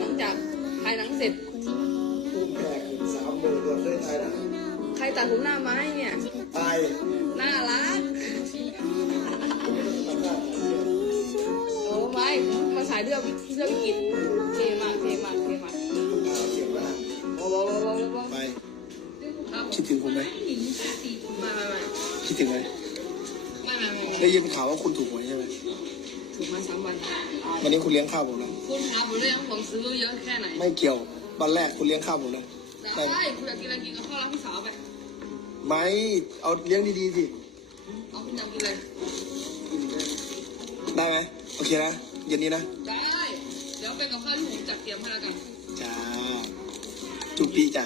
หลังจากถ่ายหนังเสร็จทุ่มแขกสามหมื่นรวมด้วยไทยนะใครตัดผมหน้ามาให้เนี่ยตายน่ารัก โอ้ไม่มาสายเรื่องเรื่องกิจเท่มากเท่มากเท่มากเสียงว่าโอ้โหโอ้โหโอ้โหไปครับคิดถึงผมไหมไม่ไม่ไม่คิดถึงไหมไม่ไม่ไม่ได้ยินข่าวว่าคุณถูกหวยใช่ไหม ถูกมาสามวันวันนี้คุณเลี้ยงข้าวผมแล้วคุณถามผมเลยว่าผมซื้อเยอะแค่ไหนไม่เกี่ยววันแรกคุณเลี้ยงข้าวผมแล้วได้คุณอยากกินอะไรกินก็เข้าร้านพี่สาวไปไม่เอาเลี้ยงดีๆสิเอาคุณอยากกินอะไรได้ไหมโอเคนะเย็นนี้นะได้เดี๋ยวเป็นกับข้าวที่ผมจัดเตรียมให้แล้วกันจ้าจุกปีจ้ะ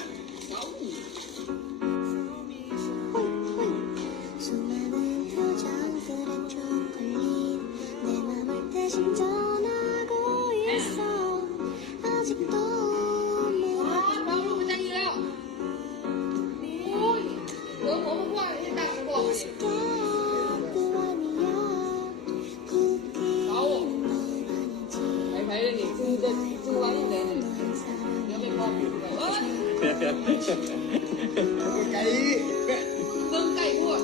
ไก่มึงไก่พูด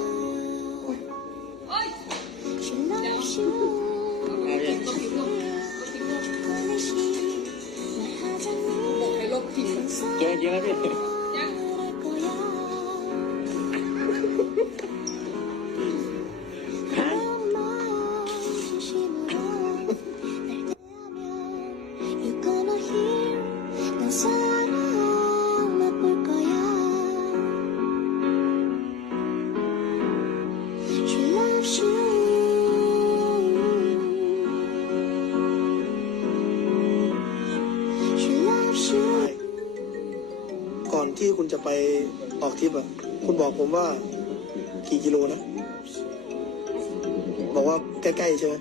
โอ้ยฉันรักฉันเอาเองบอกให้ลบทิ้งเจอเยอะพี่ยัง อนที่คุณจะไปออกทริปอะ คุณบอกผมว่ากี่กิโลนะ บอกว่าใกล้ๆใช่ไหม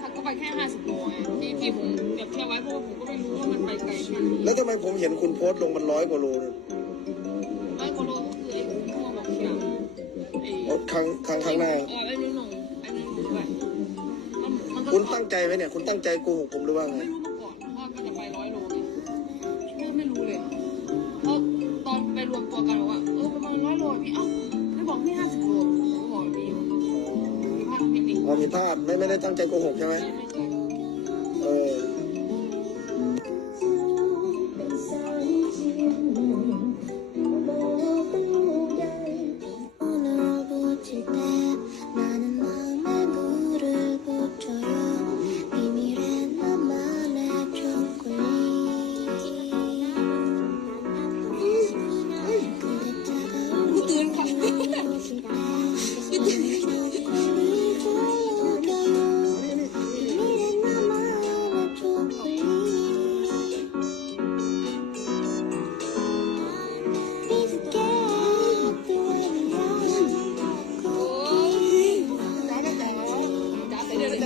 ถ้าก็ไปแค่ห้าสิบโลไงที่ที่ผมเปรียบเทียบไว้เพราะว่าผมก็ไม่รู้ว่ามันไปไกลแค่ไหนแล้วทำไมผมเห็นคุณโพสต์ลงมันร้อยกว่าโลเนี่ยร้อยกว่าโลก็คือไอ้ผมที่มาบอกทีหลังไอ้โอ๊ตครั้งครั้งครั้งหน้า เออไอ้นี่หนุ่มไอ้นี่หนุ่มด้วยมันมันก็คุณตั้งใจไหมเนี่ย คุณตั้งใจโกหกผมหรือว่าไง ไม่รู้ เรามีพลาดไม่ไม่ได้ตั้งใจโกหกใช่ไหม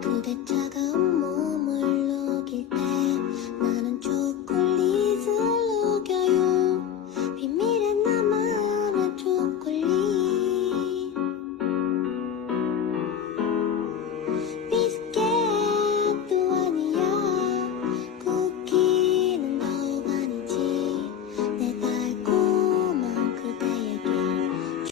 그대 차가운 몸을 녹일 때 나는 좀